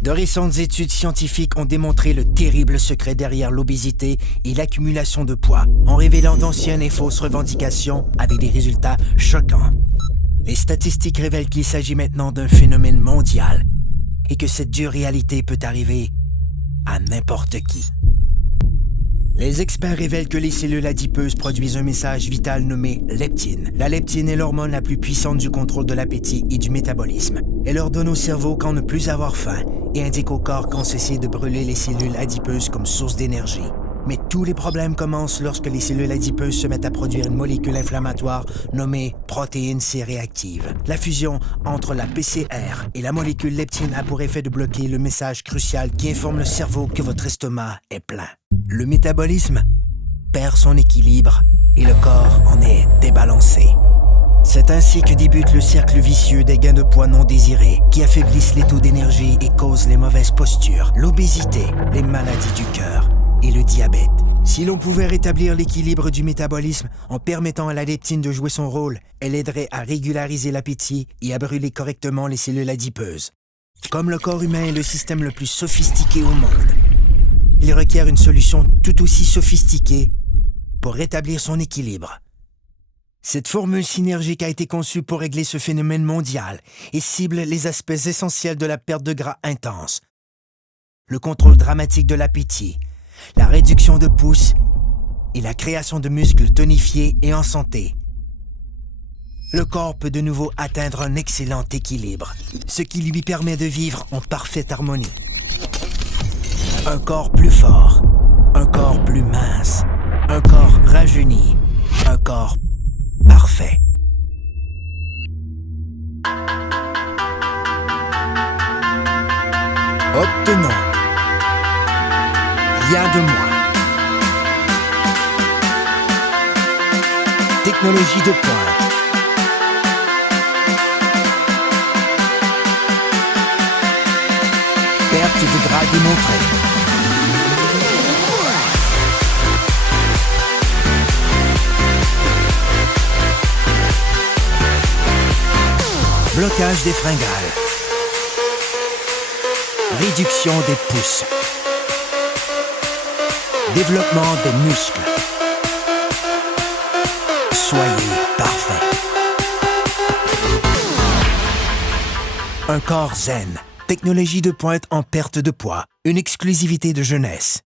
De récentes études scientifiques ont démontré le terrible secret derrière l'obésité et l'accumulation de poids, en révélant d'anciennes et fausses revendications avec des résultats choquants. Les statistiques révèlent qu'il s'agit maintenant d'un phénomène mondial et que cette dure réalité peut arriver à n'importe qui. Les experts révèlent que les cellules adipeuses produisent un message vital nommé leptine. La leptine est l'hormone la plus puissante du contrôle de l'appétit et du métabolisme. Elle ordonne au cerveau quand ne plus avoir faim et indique au corps quand cesser de brûler les cellules adipeuses comme source d'énergie. Mais tous les problèmes commencent lorsque les cellules adipeuses se mettent à produire une molécule inflammatoire nommée protéine C réactive. La fusion entre la PCR et la molécule leptine a pour effet de bloquer le message crucial qui informe le cerveau que votre estomac est plein. Le métabolisme perd son équilibre et le corps en est débalancé. C'est ainsi que débute le cercle vicieux des gains de poids non désirés qui affaiblissent les taux d'énergie et causent les mauvaises postures, l'obésité, les maladies du cœur et le diabète. Si l'on pouvait rétablir l'équilibre du métabolisme en permettant à la leptine de jouer son rôle, elle aiderait à régulariser l'appétit et à brûler correctement les cellules adipeuses. Comme le corps humain est le système le plus sophistiqué au monde, il requiert une solution tout aussi sophistiquée pour rétablir son équilibre. Cette formule synergique a été conçue pour régler ce phénomène mondial et cible les aspects essentiels de la perte de gras intense, le contrôle dramatique de l'appétit, la réduction de pouces et la création de muscles tonifiés et en santé. Le corps peut de nouveau atteindre un excellent équilibre, ce qui lui permet de vivre en parfaite harmonie. Un corps plus fort, un corps plus mince, un corps rajeuni, un corps parfait. Obtenons rien de moins. Technologie de pointe. Perte de gras démontrée. Blocage des fringales. Réduction des pouces. Développement des muscles. Soyez parfait. Un corps zen. Technologie de pointe en perte de poids. Une exclusivité de jeunesse.